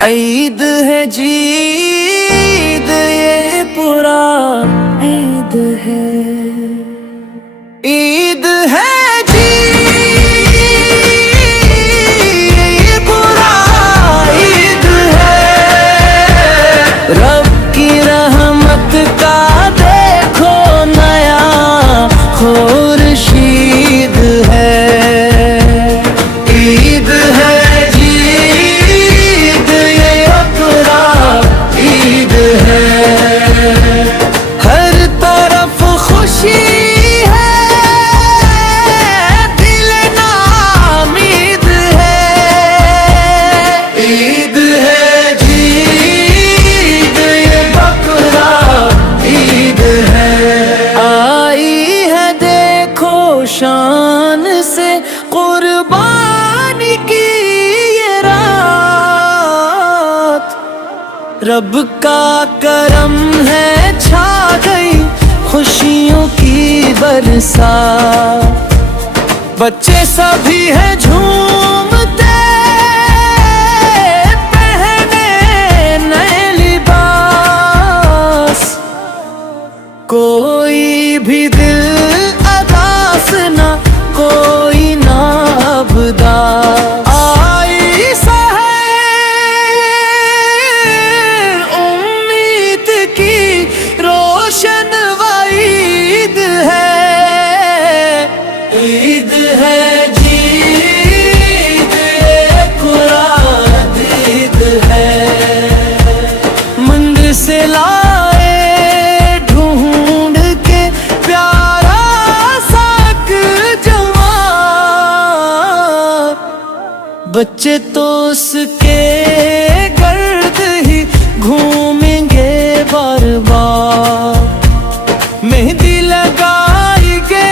عید ہے جی عید یہ پورا عید ہے عید ہے جی یہ پورا عید ہے رب کی رحمت کا دیکھو نیا خورشید ہے عید ہے ہر طرف خوشی ہے دل نامید ہے عید ہے جی عید یہ بقرہ عید ہے آئی ہے دیکھو شان سے قربانی کی یہ رات رب کا کرم ہے چھا گئی خوشیوں کی برسات بچے سبھی ہیں جھومتے پہنے نئے لباس کوئی بھی دل اداس نہ کوئی نہ ابداس عید ہے جی عید یہ قرآن عید ہے منگ سے لائے ڈھونڈ کے پیارا ساک جوان بچے تو اس کے گرد ہی گھومیں گے بار بار مہندی لگائی گے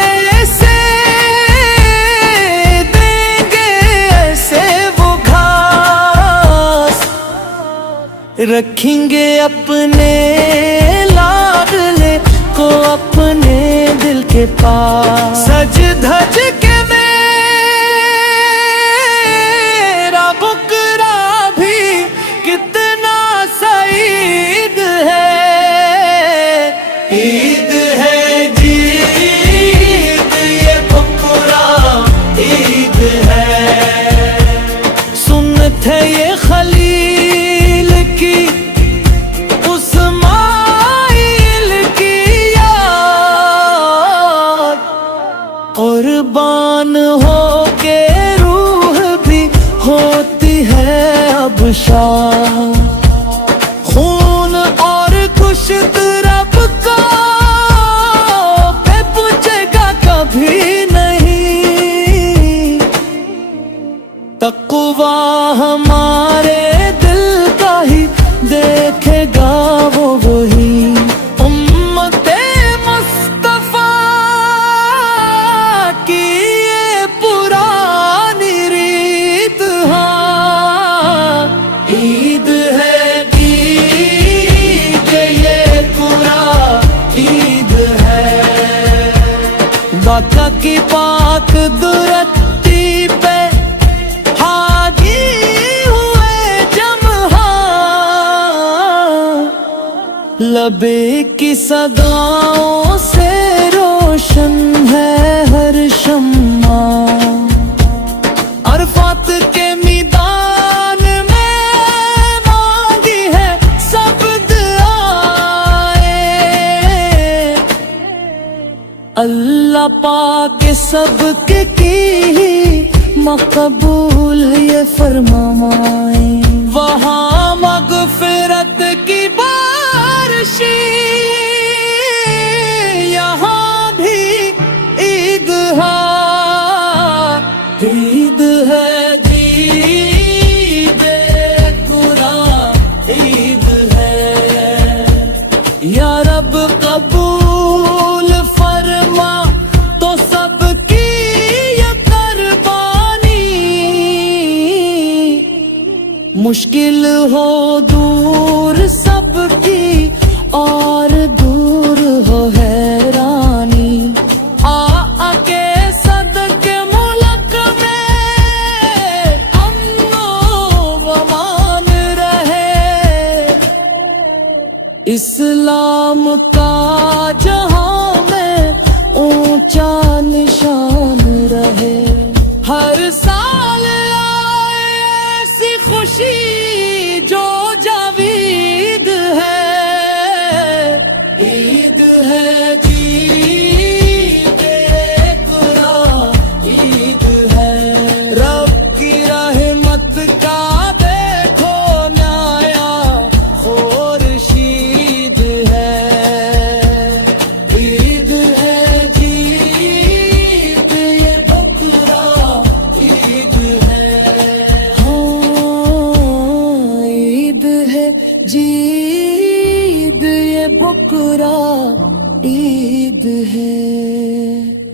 رکھیں گے اپنے لاڈلے کو اپنے دل کے پاس سج دھج کے میرا بکرا بھی کتنا سعید ہے عید ہے جی عید یہ بکرا عید ہے سنت ہے یہ خلیل قربان ہو کے روح بھی ہوتی ہے اب شاد خون اور گوشت رب کا پوچھے گا کبھی نہیں تقویٰ ہمارے دل کا ہی دیکھے گا وہی عید ہے جی عید یہ پورا عید ہے داتا کی پاک درتی پہ حاجی ہوئے جمہاں لبے کی صداؤں سے روشن ہے ہر شمع عرفات کے اللہ پاک سب کی مقبول یہ فرمائیں وہاں مغفرت کی بارشیں یہاں بھی عید ہے جی عید قرآن عید ہے یا رب قبول فرما تو سب کی یہ قربانی مشکل ہو دور سب کی اور دور ہو حیرانی آ کے صدقے ملک میں امن و امان رہے اسلام کا جہاں میں اونچا نشان رہے، ہر سال آئے ایسی خوشی جو جاوید ہے، عید ہے جی عید قرآن، عید ہے رب کی رحمت کا دیکھو نیا خورشید ہے، عید ہے جی عید یہ بکرا عید ہے، ہاں عید ہے جی عید یہ بکرا